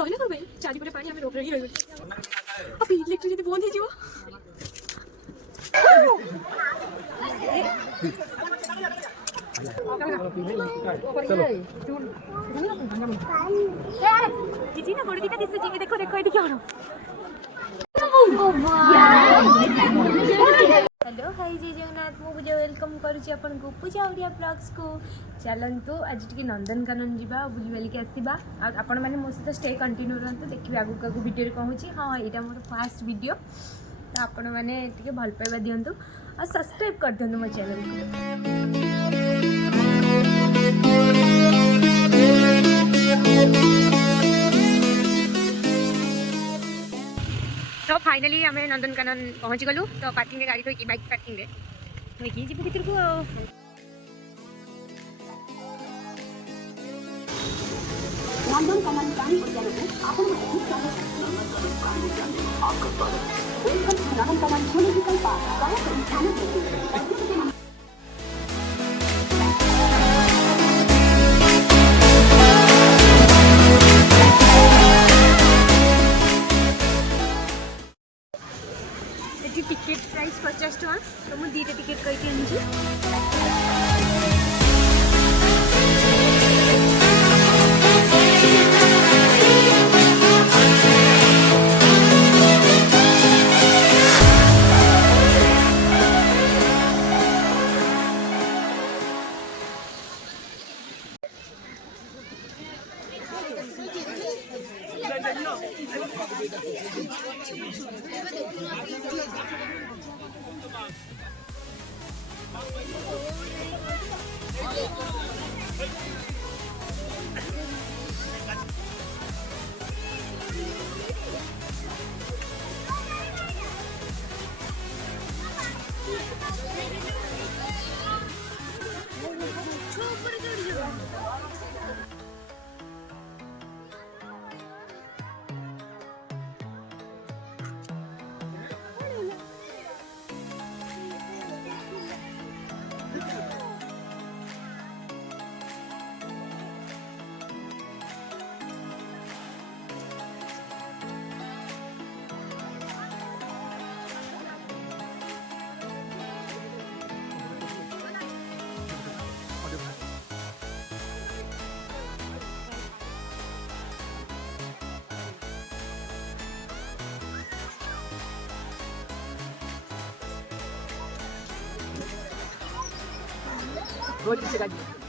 ରହିଲା କଣ ପାଇଁ ଚାରିପଟେ ପାଣି ଆମେ ରୋଗରେ ହିଁ ରହିବୁ ଆଉ ଇଲେକ୍ଟ୍ରିକ୍ ଯଦି ବନ୍ଦ ହେଇଯିବ କିଛି ନା ବଡ ଦିଟା ଦିଶୁଛି ଦେଖ ଦେଖ ଏଠି କଣ हेलो हाय जय जगन्नाथ मु पूजा वेलकम करुच्ची आपन को पूजा ओडिया ब्लॉग्स को चलंतु आज टिके नंदनकानन जीवा बुली बाली के आसीबा आपण माने मो सहित स्टे कंटिन्यू रहंतु देखिबे आगु का वीडियो रे कहूची हां एटा मोर फर्स्ट वीडियो तो आपण माने टिके भल पाइबा दियंतु और सब्सक्राइब कर दियंतु मो चैनल को तो फाइनली आम नंदनकानन पहुँची गलु तो पार्किंग गाड़ी थोड़ी बाइक पार्किंग थोड़ी जी भर को टिकेट प्राइस 50 टका तो मुझे दीटा टिकेट करके आनी रोज से गाड़ी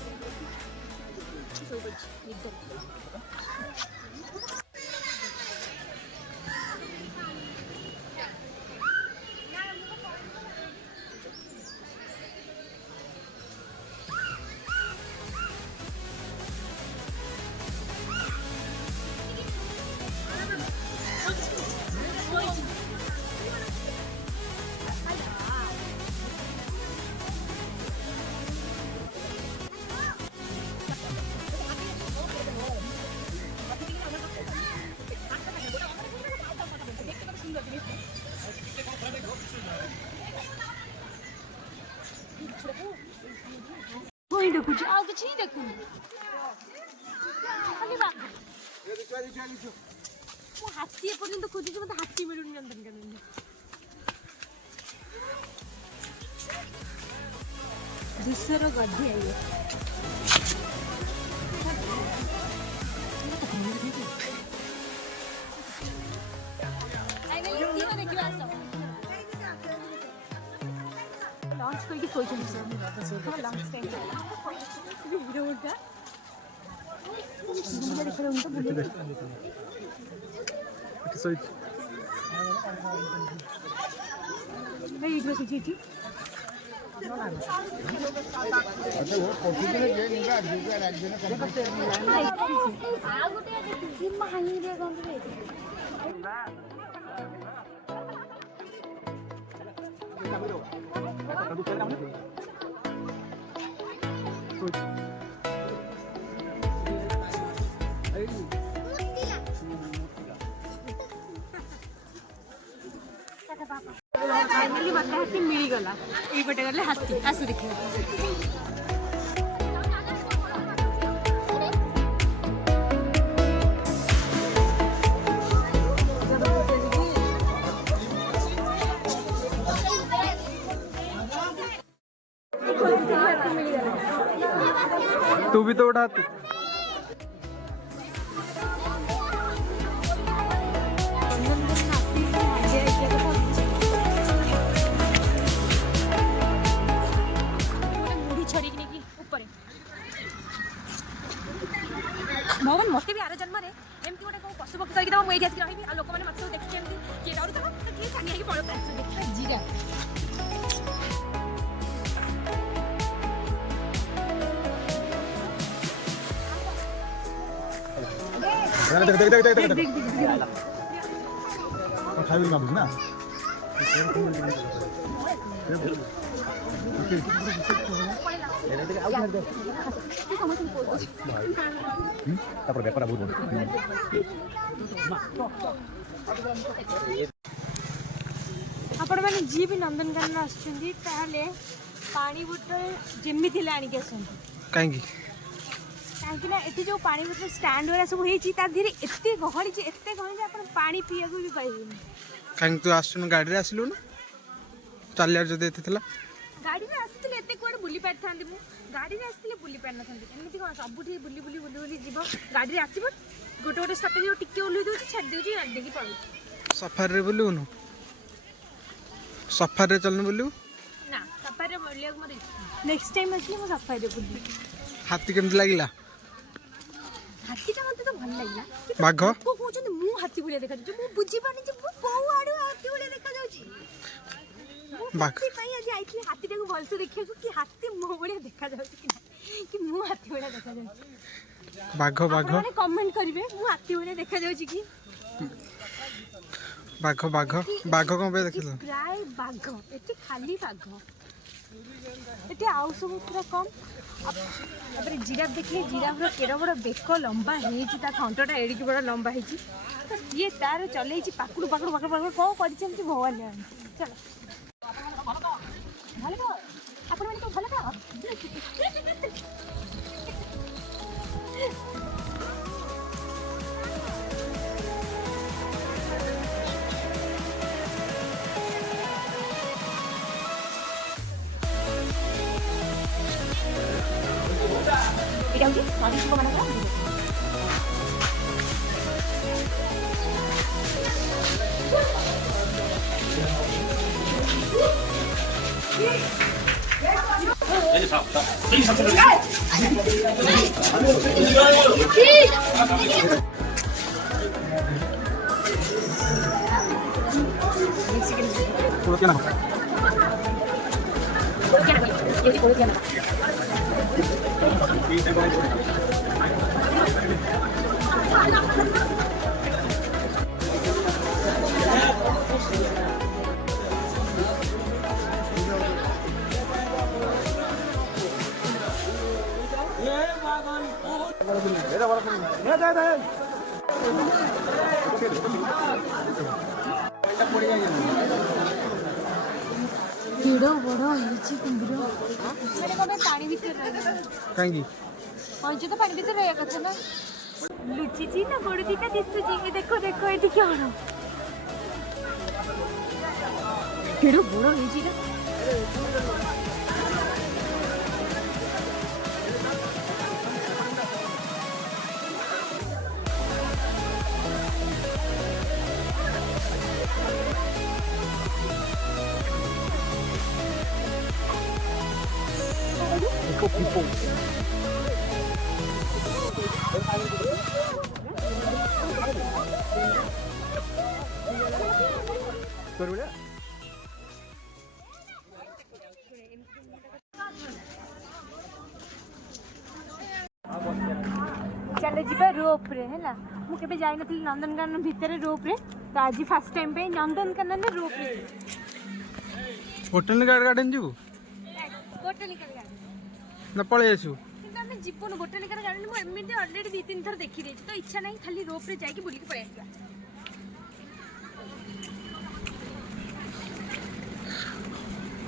देखु आउ किछि देखु मो हाथी पर्यंत खोजु मते हाथी मिलुनी नंदनकानन दिसर गड्ढी आइए लॉन्च करके सोच रही हूं हां लॉन्च टाइम वीडियो उठा मुझे दिख रहा है उनको बोलो सोच नहीं इधर से जी अच्छा वो कॉफी के लिए निका दूसरा एक दिन का आ गोटे किम हानि रे गंद रे फाइनली मत हाथी मिल गला एई पटे गले हाथी आसु देखियो भी तो उठाती। भगवान मत भी आर जन्म एमती गोटे कौन पशु पक्षी करके मुझे आसिक रही और लोक मैंने मत सब देखिए किए डर तो किए छानी पड़ देखिए जीरा खाई ना बेपार बहुत आपण मैंने जी भी नंदनकानन आसुँच पानी बोतल जमी आणिक आस कहीं कहीं जो पानी बोतल स्टैंड वाला सब होती एत गहली आप पानी पीया भी पाइबे कहीं तू आसुन गाड़ी आसलु ना चलियार जो गाड़ी में आसते एत कौन बुली पारि था गाड़ी में आसते बुली पारि ना एमती कौन सब बुली बुली बुली बुली जीव गाड़ी आस गोटे गोटे स्टपेज टिके ओल्लई दूसरी छाड़ी दूसरी गाड़ी देखिए पड़ू सफारी रे बुलूनु सफारी रे चलनु बुलू ना सफारी बुलिया मोर नेक्स्ट टाइम आसले मो सफारी बुली हाथी केमती लागिला हाथीटा मते तो भल लागिला बाघ को कहउछन मु हाथी बुलिया देखा जाउ मु बुझी पानी जे मु कोउ आडू हाथी बुलिया देखा जाउची बाघ पई आज आइथले हाथीटा को भल से देखिया को कि हाथी मो बुलिया देखा जाउची कि मु हाथी बुलिया देखा जाउची बाघ बाघ माने कमेंट करिवे मु हाथी बुलिया देखा जाउची कि बाघ बाघ बाघ कोन पे देखिलो प्राय बाघ एते खाली बाघ एते आउ सब पूरा कम तापर जिराफ देखिए जिराफ केड़ा बड़ बेक लंबा हेची ता थंटटा एडी की बड़ लंबा हेची तो ये तार चलेची पाकुड़ पाकुड़ पाकुड़ पाकुड़ को करिसेंती भगवान जाने चलो भलो तो आपण माने तो भलो तो এটা হচ্ছে স্বাদিষ্ট বানানো केड़ो बड़ो हेची कुंभीर मैंने कबे पानी भीतर रह कहीं पंच तो पानी भीतर रह कथा ना लुची जी ना गोड़ दीटा दिसु जी ये देखो देखो एटी क्या हो केड़ो बड़ो हेची ना people चले जी रोप रे है मुझे जाई नी नंदनकानन भितर रोप रे तो आज फर्स्ट टाइम पे नंदनकानन रोप रे बोटानिकल गार्डन जीवु बोटानिकल गार्डन ना पळे आसु किंतु हम जीवन बोटानिकल गार्डन मु एमिति ऑलरेडी 2-3 थर देखि देछि तो इच्छा नहीं खाली रोप रे जाई के बुली के पळे आसीबा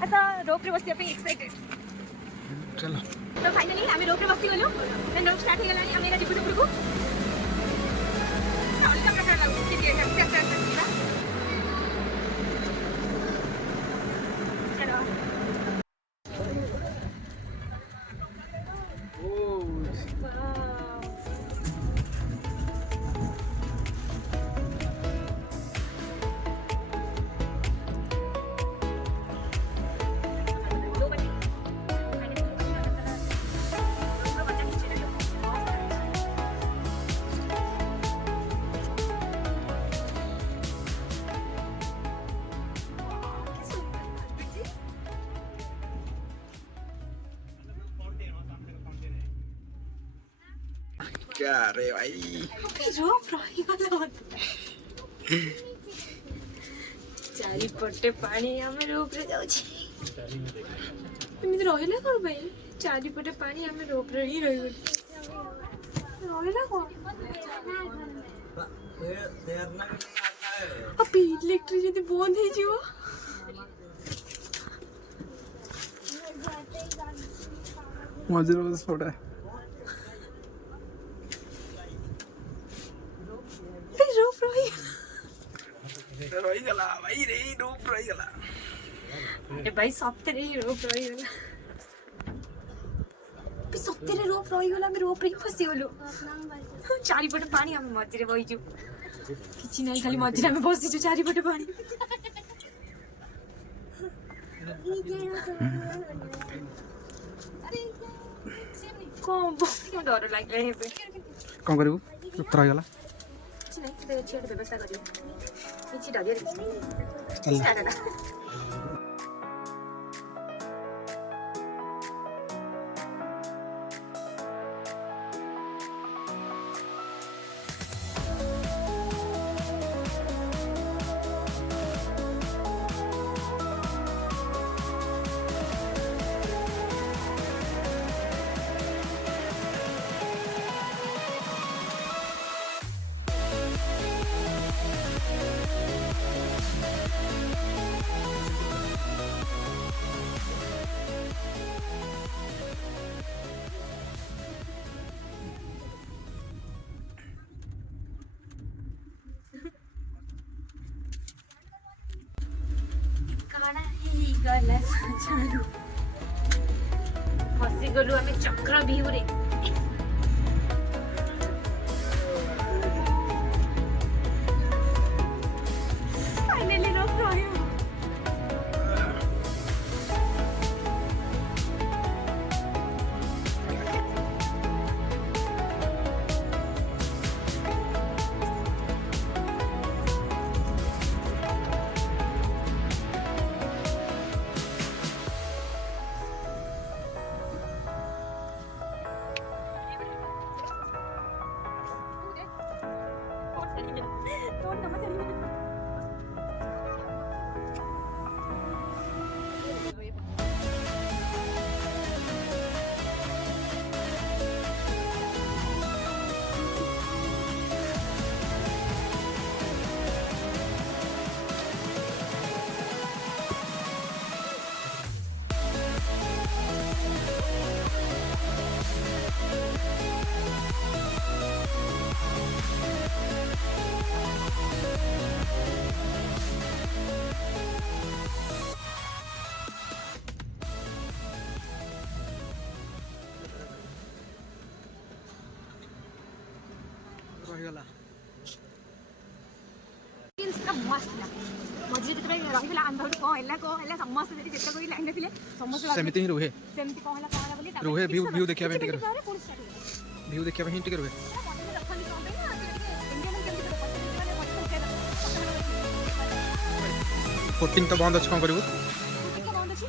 अच्छा रोप रे बसिया पे एक्साइटेड चलो तो फाइनली आम रोप रे बसी गलु देन रोप स्टार्ट हो गलानी आम एना जीवन उपरको अलग प्रकार लागु कि ये चलो क्या रे भाई चारिपटे पानी आम रोप रे जाउछि एମିତି ରହିଲା କଣ ପାଇଁ ଚାରିପଟେ ପାଣି ଆମେ ରୋପରେ ହିଁ ରହିଗଲୁ ରହିଲା କଣ अब इलेक्ट्रिक यदि बंद हो जीवो मजे रोज फोड़ा रूप रही गला भाई रे रूप रही गला अरे भाई सप्तरे ही रूप रही गला सप्तरे रूप रही गला हम रूप रे फसी गलु चारिपटे पानी हम मझिरे बइजु किछि नै खाली मझिरे हम बसिजु चारिपटे पानी कौन डर लागले हेबे कौन करू उत्तर रही गला किछि नै ते छेड़ व्यवस्था करियो किछि डरिया चल फसी गलु आमे चक्र व्यू रे फाइनली रोक रही हूँ रही गला मस्त मझे जिते रही आंधा कौन है समस्त जिते कोई लाइन थे समस्त सेमिति ही रुहे सेमती कौन है बोली रुहे व्यू देखिया पे टिकर व्यू देखिया पे टिकर रुहे बोटिंग तो बंद अछि कोन करिवो बंद अछि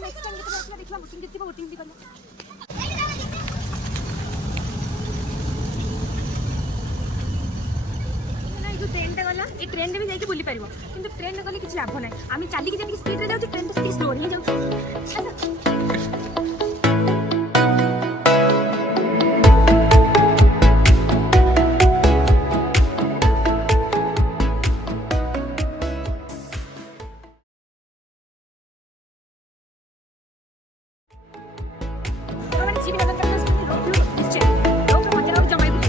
नेक्स्ट टाइम देखला बोटिंग जति बोटिंग भी करला ट्रेन गला ये ट्रेन भी जाके बुली पारिबो किंतु ट्रेन गले किछ लाभ नै आमी चाली के जति स्पीड रे जाउ ट्रेन तो स्पीड स्लो ही जाउ माने जीवन में करना रोक निश्चय रोक मत जाओ जमाई बुली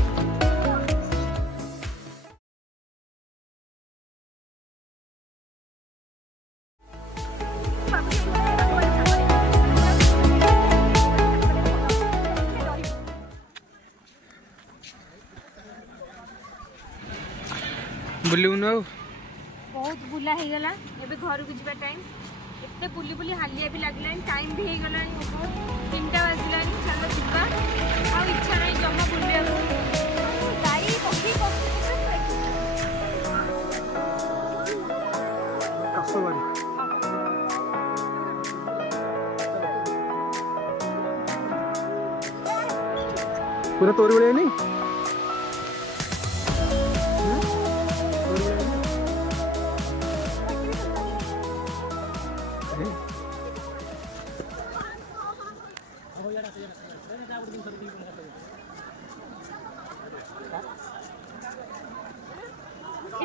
बुलिउ न बहुत बुला हो गला एबे घर को जीवा टाइम एते बुली बुली हालिया भी लागलानी टाइम भी हो गलानी 3टा बाजिलानी चलो जीवा आ इच्छा नहीं जमा बुलिया गाई पक्षी कासवारी पूरा तोरी बड़े नहीं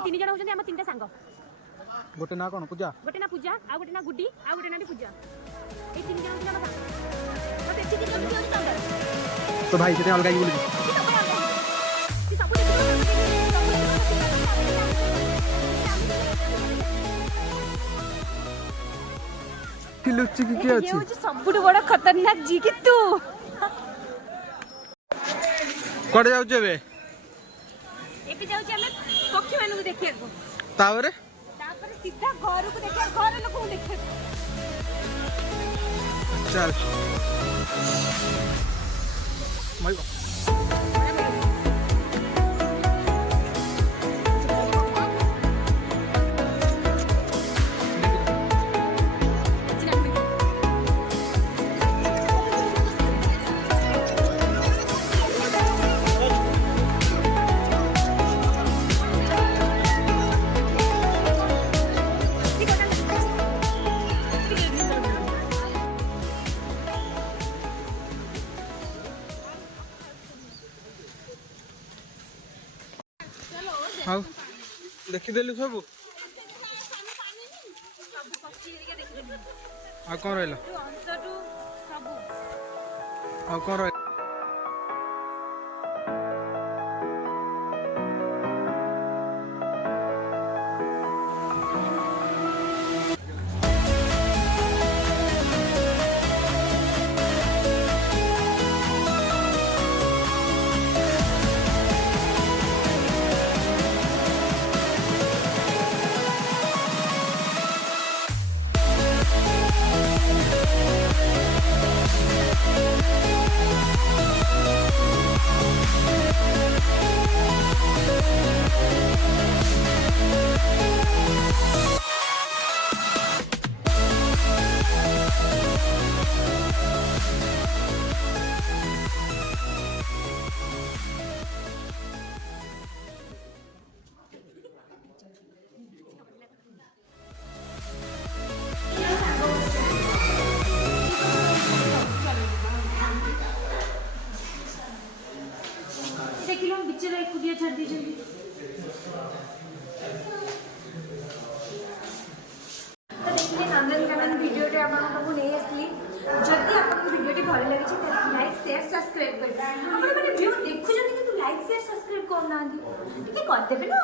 तीन जण होचंदी हम तीनटा सांग गोटे ना कौन पूजा गोटे ना पूजा आ गोटे ना गुड्डी आ गोटे ना पूजा ए तीन जण होचंदी हम सांग मते एठी तीन जण होचंदी सांग तो भाई से अलग ही बोली लुच्ची की क्या ये होची सबुठ बड़ खतरनाक जी कि तू कोड़े जाउ जेबे एटी जाउ हमें पक्षी मानू देखिया को तावरे सीधा घर को देखिया घर लोग को देखिया चल मई हाँ देखीदेलु सब आ कौन रहा आ कौन रहा देखिलो बिचरा एकुटिया छाड़ दीजिए तो देखिए नंदनकानन वीडियो रे आपण को नै असली जदी आपण वीडियो टी भल लागी छै लाइक शेयर सब्सक्राइब कर आपण माने व्यू देखु जदी कि लाइक शेयर सब्सक्राइब करना दी ठीक कर देबे ना।